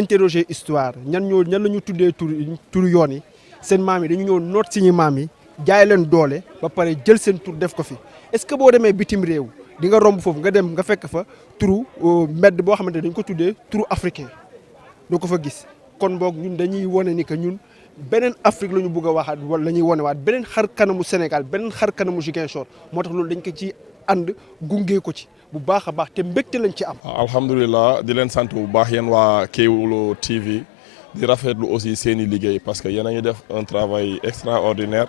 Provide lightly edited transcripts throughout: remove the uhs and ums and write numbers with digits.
interroger histoire ñan la ñu tuddee turu yoon yi seen maam yi dañu ñëw noot suñu maam yi jaay leen doole ba pare jël seen tur def ko fi est-ce que boo demee bitim réew di nga romb foofu nga dem nga fekk fa turu mbedd boo xamante ne dañ ko tuddee turu africain doo ko fa gis kon boog ñun dañuy wane ni que ñun beneen Afrique la ñu bëgg a waxaat wala la ñuy wane waat beneen xar kanamu Sénégal beneen xar kanamu Ziguinchor moo tax loolu dañ ko ci ànd gunge ko ci bu baax a baax te mbégte lañ ci am. alhamdulilah di leen sant bu baax yéen waa Kéwoulo TV di rafetlu aussi seen i liggéey parce que yéen a ngi def un travail extraordinaire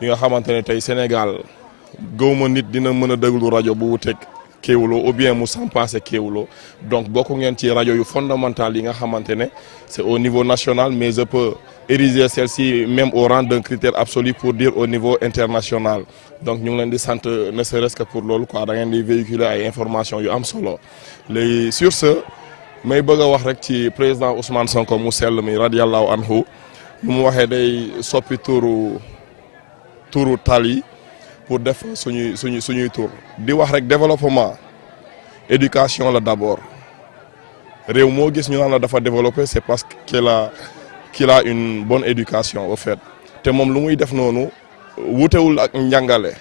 bi nga xamante ne tey Sénégal gëwma nit dina mën a déglu rajo bu wuteeg Kéwoulo ou bien mu sampase Kéwoulo donc bokk ngeen ci rajo yu fondamental yi nga xamante ne c'est au niveau national mais je peux ériger celle-ci même au rang d'un critère absolu pour dire au niveau international donc ñu ngi leen di sant ne serait-ce que pour loolu quoi da ngeen di véhiculer ay informations yu am solo léegi sur ce may bëgg a wax rek ci président Ousmane Sonko mu sell mi radiyallahu anhu lu mu waxee day soppi turu tali pour def suñuy tur di wax rek développement éducation la d'abord réew moo gis ñu naan la dafa développé c'est parce qu'il a une bonne éducation au fait te moom lu muy def noonu wutewul ak njàngale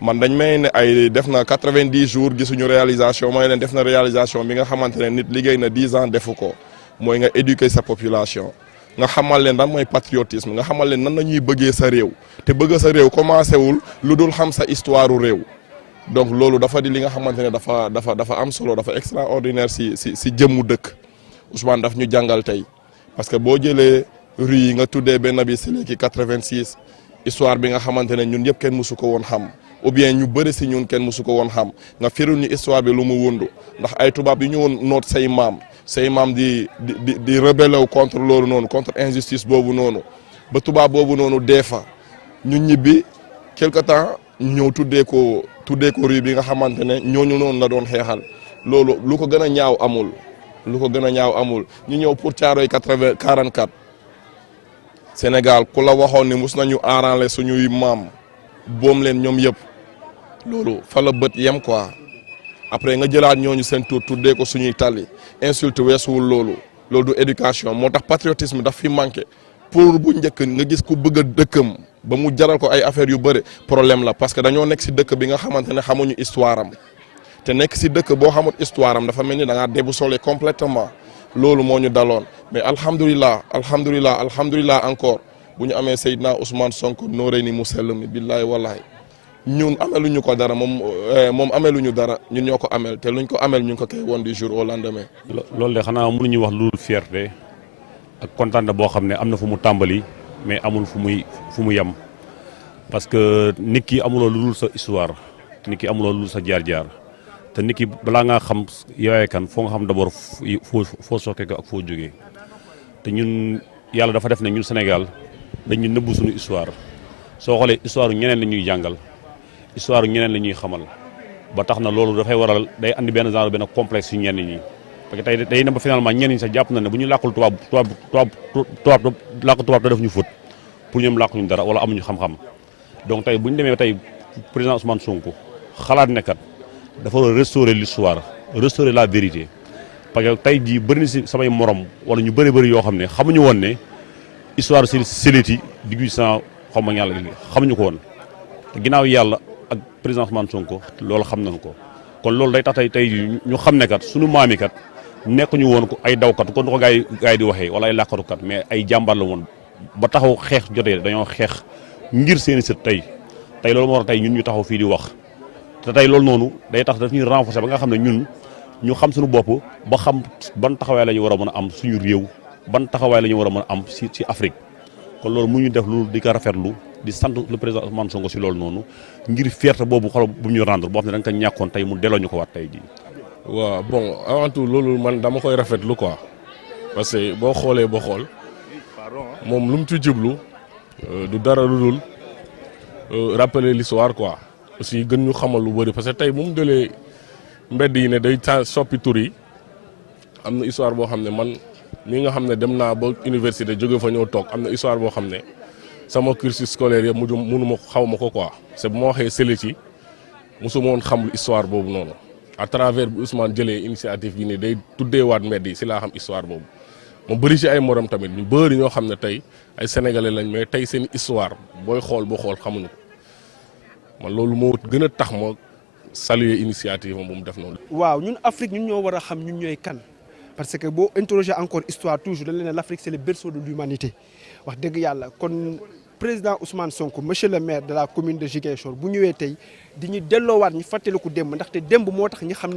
man dañ may ne ay def na 90 jours gisuñu réalisation mooy leen def na réalisation bi nga xamante ne nit liggéey na 10 ans defu ko mooy nga éduquer sa population nga xamal leen lan mooy patriotisme nga xamal leen nan la ñuy bëggee sa réew te bëgg sa réew commencé wul lu dul xam sa histoire u réew donc loolu dafa di li nga xamante ne dafa am solo dafa extraordinaire si jëmmu dëkk Ousmane daf ñu jàngal tey parce que boo jëlee rue yi nga tuddee benn bi si léegi 86 histoire bi nga xamante ne ñun yëpp kenn mësu ko woon xam ou bien ñu bëri si ñun kenn mësu ko woon xam nga firul ñu histoire bi lu mu wundu ndax ay tubaab yi ñu woon noot say maam di rebelle wu contre loolu noonu contre injustice boobu noonu ba tubaab boobu noonu dee fa ñu ñibbi quelque temps ñu ñëw tuddee ko rue bi nga xamante ne ñooñu noonu la doon xeexal loolu lu ko gën a ñaaw amul ñu ñëw pour Thiaroye 44 Sénégal ku la waxoon ni mus nañu arranger suñuy maam boom leen ñoom yëpp loolu fa la bët yem quoi après nga jëlaat ñooñu seen tur tuddee ko suñuy tali insulte weesuwul loolu du éducation moo tax patriotisme daf fi manqué pour bu njëkk nga gis ku bëgg a dëkkam ba mu jaral ko ay affaires yu bëri problème la parce que dañoo nekk si dëkk bi nga xamante ne xamuñu histoire am te nekk si dëkk boo xamul histoire am dafa mel ni da ngaa déboussolé complètement loolu moo ñu daloon mais alhamdulilah encore bu ñu amee Seydina Ousmane Sonko nooree ni mu sell mi billahi wallahi ñun ameluñu ko dara moom ameluñu dara ñun ñoo ko amel te luñ ko amel ñu ngi ko koy woon du jour au lendemain. loolu de xanaa mënuñu wax lu fierté ak kontaan boo xam ne am na fu mu tàmbali mais amul fu mu yem parce que nit ki amuloo lu dul sa histoire nit ki amuloo lu dul sa jaar-jaar te nit ki balaa ngaa xam yowee kan foo nga xam d'abord foo sokkee ko ak foo jógee te ñun yàlla dafa def ne ñun Sénégal dañu nëbbu suñu histoire soo xoolee histoire ñeneen la ñuy jàngal histoire ñeneen la ñuy xamal ba tax na loolu dafay waral day andi benn complexe yu ñenn ñi parce que tey day dem ba finalement ñenn ñi sax jàpp na ne bu ñu làkkul tubaab làkk tubaab te def ñu fóot pour ñoom làkkuñu dara wala amuñu xam-xam donc tey bu ñu demee tey président Ousmane Sonko xalaat ne kat dafa war a restaurer l'histoire restaurer la vérité parce que tey jii bëri na si samay morom wala ñu bëri yoo xam ne xamuñu woon ne histoire si Séléti 1800 xaw ma ñàlla xamuñu ko woon te ginnaaw yàlla ak président Ousmane Sonko loolu xam nañu ko kon loolu day tax tey ñu xam ne kat suñu maam yi kat nekkuñu woon ko ay dawkat kon ko gaay di waxee wala ay làkkatukat mais ay jàmbaar la woon ba taxaw xeex jotee dañoo xeex ngir seeni sët tey loolu moo tax tey ñun ñu taxaw fii di wax te tey loolu noonu day tax daf ñuy renforcer ba nga xam ne ñun ñu xam suñu bopp ba xam ban taxawaay la ñu war a mën a am suñu réew ban taxawaay la ñu war a mën a am ci Afrique kon loolu mu ñu def lu di ko rafetlu di sant le président Ousmane Sonko ci loolu noonu ngir fierté boobu xol bu ñu rendre boo xam ne da nga ko ñàkkoon tey mu delloo ñu ko waat tey jii. waaw bon avant tout loolu man dama koy rafetlu quoi parce que boo xoolee ba xool moom lu mu ci jublu du dara lu dul rappeler l'histoire quoi aussi gën ñu xamal lu bëri parce que tey bu mu jëlee mbedd yi ne day soppi tur yi am na histoire boo xam ne man mi nga xam ne dem naa ba université jóge fa ñëw toog am na histoire boo xam ne sama cursus scolaire yëpp mënuma xaw ma ko quoi c'est bu ma waxee Séléti mosuma woon xam histoire boobu noonu à travers bu Ousmane jëlee initiative bi ne day tuddeewaat mbedd yi si laa xam histoire boobu ma bëri ci ay morom tamit ñu bëri ñoo xam ne tey ay sénégalais lañ mais tey seen histoire booy xool boo xool xamuñu ko man loolu moo gën a tax ma saluer initiative moom bu mu def noonu. waaw ñun Afrique ñun ñoo war a xam ñun ñooy kan parce que boo interroger encore histoire toujours dañ leen ne l'Afrique c'est le berceau de l'humanité wax dëgg yàlla kon président Ousmane Sonko monsieur le maire de la commune de Ziguinchor bu ñëwee tey di ñu delloowaat ñu fàttaliku démb ndaxte démb moo tax ñu xam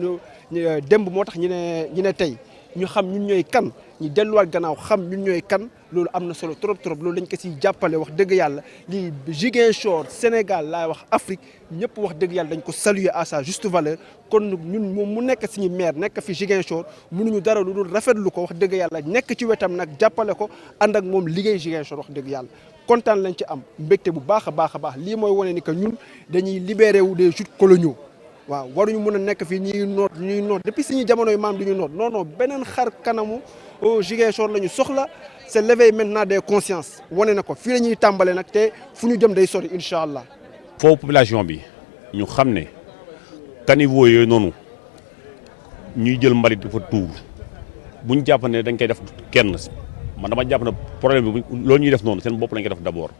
ne démb moo tax ñu ne tey ñu xam ñun ñooy kan ñu delluwaat gannaaw xam ñun ñooy kan loolu am na solo trop loolu lañ ko siy jàppale wax dëgg yàlla lii Ziguinchor Sénégal laay wax Afrique ñëpp wax dëgg yàlla dañ ko saluer à sa juste valeur kon ñun moom mu nekk suñu maire nekk fi Ziguinchor mënuñu dara lu dul rafetlu ko wax dëgg yàlla nekk ci wetam nag jàppale ko ànd ak moom liggéey Ziguinchor wax dëgg yàlla kontaan lañ ci am mbégte bu baax a baax lii mooy wane ni que ñun dañuy libéré wu des joutes coloniaux waaw waruñu mën a nekk fii ñuy noot depuis suñu jamonoy maam du ñu noot non beneen xar kanamu Ziguinchor la ñu soxla c'est l'éveil maintenant des consciences wane na ko fii la ñuy tàmbale nag te fu ñu jëm day sori incha allah. foofu population bi ñu xam ne caniveau yooyu noonu ñuy jël mbalit di fa tuur buñ jàpp ne dañ koy def kenn man dama jàpp ne problème bi loolu ñuy def noonu seen bopp lañ koy def d'abord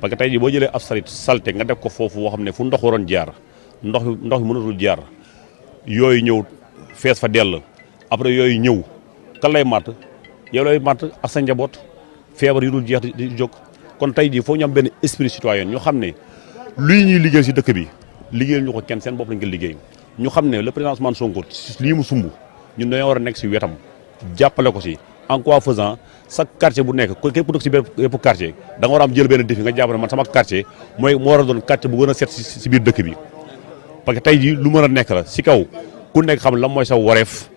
parce que tey jii boo jëlee ab salit salté nga def ko foofu boo xam ne fu ndox waroon jaar ndox bi mënatul jaar yooyu ñëw fees fa dell après yooyu ñëw kan lay màtt yow lay màtt ak sa njaboot feebar yu dul jeex di jóg kon tey jii foo ñu am benn esprit citoyen ñu xam ne luy ñuy liggéey si dëkk bi liggéeyal ñu ko kenn seen bopp lañ ko liggéey ñu xam ne le président Ousmane Sonko lii mu sumb ñun dañoo war a nekk si wetam jàppale ko si en quoi faisant sa quartier bu nekk képp ku dëkk si bépp quartier da nga war a am jël benn défi nga jàpp ne man sama quartier moo war a doon quartier bu gën a set si biir dëkk bi parce que tey jii lu mën a nekk la si kaw ku nekk xam lan mooy sa wareef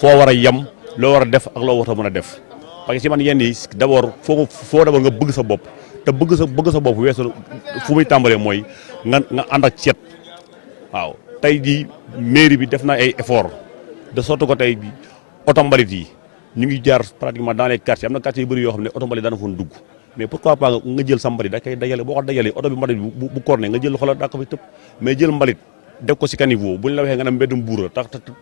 foo war a yem loo war a def ak loo war a mën a def parce que si man yenn yi d'abord foo d'abord nga bëgg sa bopp te bëgg sa bopp weesu fu muy tàmbalee mooy nga ànd ak cet waaw tey jii mairie bi def na ay effort de sorte que tey bi oto mbalit yi ñu ngi jaar pratiquement dans les quartiers am na quartiers yu bëri yoo xam ne oto mbalit daana foon dugg mais pourquoi pas nga jël sa mbalit da koy dajale boo ko dajalee oto bi mbalit bi bu corné nga jël xoolal daa ko fi tëb mais jël mbalit def ko si caniveau bu ñu la waxee nga ne mbeddum buur la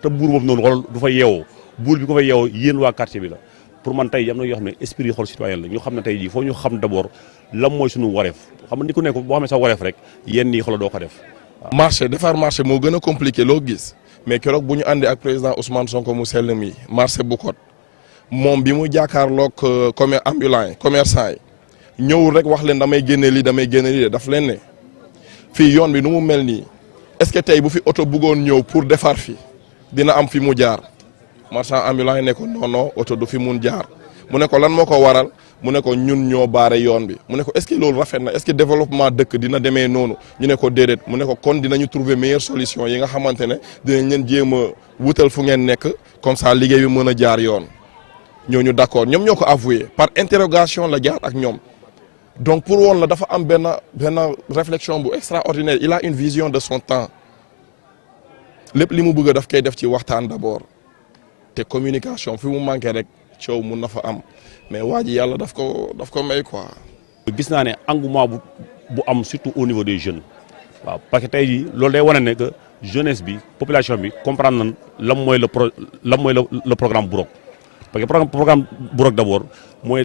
te buur boobu noonu xool du fa yeewoo buur bi ko fa yeewoo yéen waa quartier bi la pour man tey am na yoo xam ne esprit yi xool citoyen la ñu xam ne tey jii foo ñu xam d'abord lan mooy suñu wareef xam nga ni ku nekk boo xamee sa wareef rek yéen nii xoolal doo ko def marché defar marché moo gën a compliqué loo gis mais keroog bu ñu àndee ak président Ousmane Sonko mu sell mi marché bu kot moom bi mu jàkkaarloog ambulant yi commerçant yi ñëwul rek wax leen damay génne lii daf leen ne fii yoon bi nu mu mel nii est-ce que tey bu fi oto bëggoon ñëw pour defar fi dina am fi mu jaar marchand ambulant yi ne ko non oto du fi mun jaar mu ne ko lan moo ko waral mu ne ko ñun ñoo baare yoon bi mu ne ko est-ce que loolu rafet na est-ce que développement dëkk dina demee noonu ñu ne ko déedéet mu ne ko kon dinañu trouver meilleure solution yi nga xamante ne dinañ leen jéem a wutal fu ngeen nekk comme ça liggéey bi mën a jaar yoon ñooñu d'accord ñoom ñoo ko avoué par interrogation la jaar ak ñoom donc pour woon la dafa am benn réflexion bu extraordinaire il a une vision de son temps lépp li mu bëgg daf koy def ci waxtaan d'abord te communication fi mu manqué rek coow mun na fa am mais waa ji yàlla daf ko may quoi. gis naa ne engouement bu am surtout au niveau des jeunes waaw parce que tey jii loolu day wane ne que jeunesse bi population bi comprendre nañ lan mooy le programme Burok parce que programme Burok d'abord mooy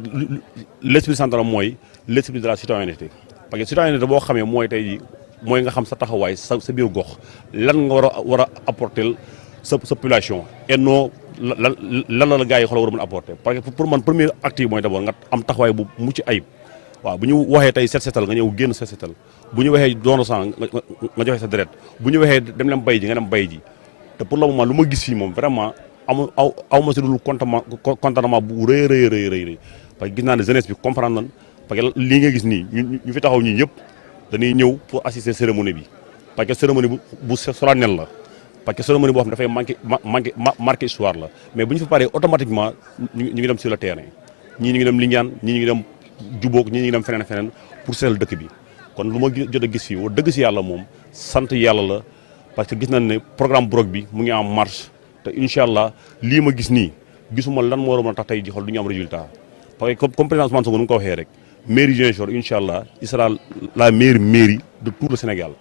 l'esprit central mooy l'esprit de la citoyenneté parce que citoyenneté boo xamee mooy tey jii mooy nga xam sa taxawaay sa biir gox lan nga war a apporter sa population et non lan la gars yi xoolal war a mën a apporter parce que pour man premier acte yi mooy d'abord nga am taxawaay bu mucc ayib waaw bu ñu waxee tey set setal nga ñëw génn set setal bu ñu waxee don sang nga joxe sa deret bu ñu waxee dem leen bay ji nga dem bay ji te pour le moment lu ma gis fii moom vraiment aw ma si dul contentement bu rëy parce que gis naa ne jeunesse bi comprendre nañ parce que lii nga gis nii ñu fi taxaw ñii ñëpp dañuy ñëw pour assister cérémonie bi parce que cérémonie bu solennel la parce que cérémonie boo xam ne dafay marqué histoire la mais bu ñu fa paree automatiquement ñu ngi dem sur le terrain ñii ñu ngi dem Lindiane ñii ñu ngi dem Djubok ñii ñu ngi dem feneen pour seetal dëkk bi kon lu ma jot a gis fii dëgg si yàlla moom sant yàlla la parce que gis nañ ne programme Burok bi mu ngi en marche te incha allah lii ma gis nii gisuma lan moo war a tax tey ji xool du ñu am résultat parce que comme président Ousmane Sonko nu mu ko waxee rek mairie Ziguinchor incha allah il sera la meilleure mairie de tout le Sénégal